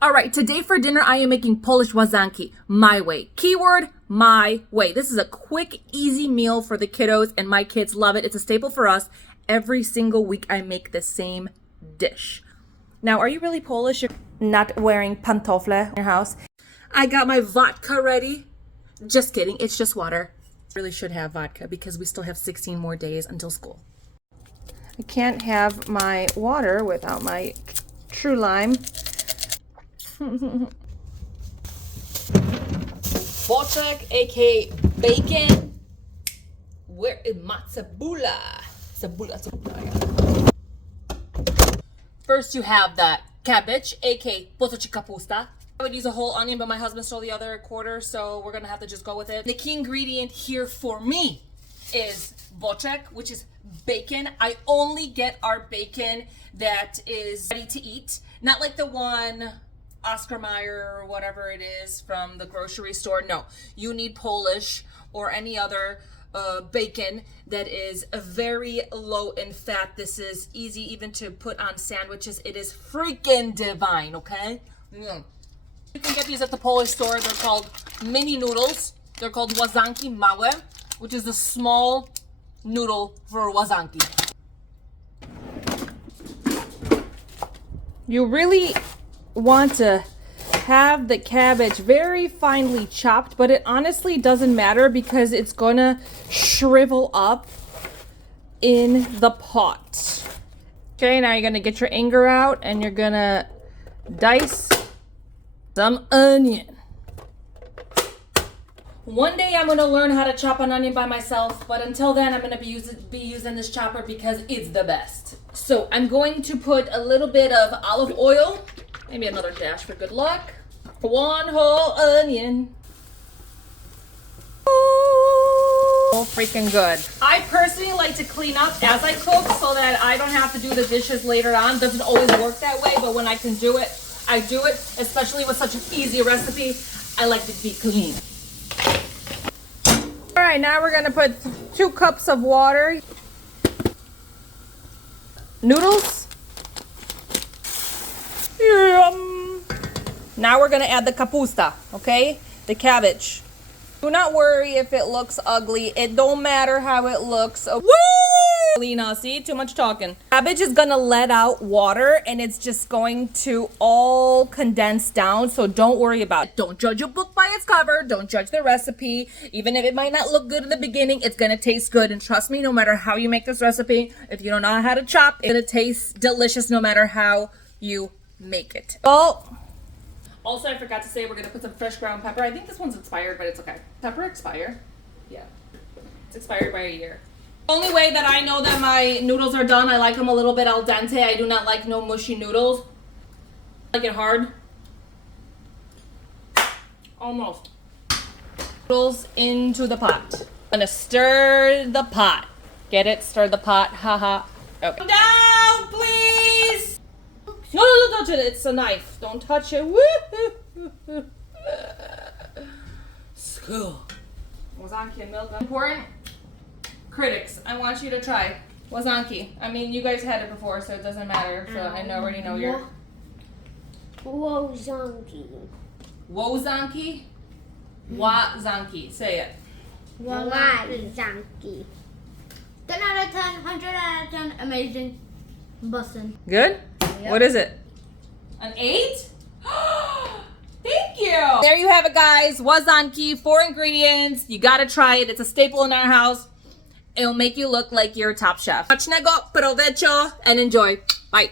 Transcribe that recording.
All right, today for dinner, I am making Polish Łazanki my way. Keyword, my way. This is a quick, easy meal for the kiddos, and my kids love it. It's a staple for us. Every single week, I make the same dish. Now, are you really Polish if not wearing pantofle in your house? I got my vodka ready. Just kidding, it's just water. Really should have vodka because we still have 16 more days until school. I can't have my water without my true lime. Boczek, aka bacon. Where is matzabula? Cebula. First, you have the cabbage, aka boczek kapusta. I would use a whole onion, but my husband stole the other quarter, so we're gonna have to just go with it. The key ingredient here for me is boczek, which is bacon. I only get our bacon that is ready to eat, not like the one Oscar Mayer or whatever it is from the grocery store. No, you need Polish or any other bacon that is very low in fat. This is easy even to put on sandwiches. It is freaking divine, okay? You can get these at the Polish store. They're called mini noodles. They're called Łazanki małe, which is the small noodle for Łazanki. You really want to have the cabbage very finely chopped, but it honestly doesn't matter because it's gonna shrivel up in the pot. Okay, now you're gonna get your anger out and you're gonna dice some onion. One day I'm gonna learn how to chop an onion by myself, but until then I'm gonna be using this chopper because it's the best. So I'm going to put a little bit of olive oil, maybe another dash for good luck. One whole onion. Oh, freaking good. I personally like to clean up as I cook so that I don't have to do the dishes later on. Doesn't always work that way, but when I can do it, I do it, especially with such an easy recipe. I like to be clean. All right, now we're gonna put 2 cups of water. Noodles. Yum. Now we're gonna add the kapusta, okay? The cabbage. Do not worry if it looks ugly. It don't matter how it looks. Woo! Lena, see? Too much talking. Cabbage is gonna let out water and it's just going to all condense down, so don't worry about it. Don't judge a book by its cover. Don't judge the recipe. Even if it might not look good in the beginning, it's gonna taste good. And trust me, no matter how you make this recipe, if you don't know how to chop, it's gonna taste delicious no matter how you make it. Also, I forgot to say we're gonna put some fresh ground pepper. I think this one's expired, but it's okay. Pepper expire? Yeah. It's expired by a year. The only way that I know that my noodles are done, I like them a little bit al dente. I do not like no mushy noodles. I like it hard. Almost. Noodles into the pot. I'm gonna stir the pot. Get it? Stir the pot. Haha. Okay. Down, please! No, don't touch it. It's a knife. Don't touch it. Woo! School. Łazanki and milk. Important. Critics, I want you to try Łazanki. I mean, you guys had it before, so it doesn't matter. So I already know you're. Łazanki. Łazanki? Łazanki. Say it. Łazanki. 10 out of 10, 100 out of 10, amazing. Bussin'. Good? Yep. What is it? An 8? Thank you! There you have it, guys. Łazanki, 4 ingredients. You gotta try it. It's a staple in our house. It'll make you look like you're a top chef. Smacznego, provecho, and enjoy. Bye.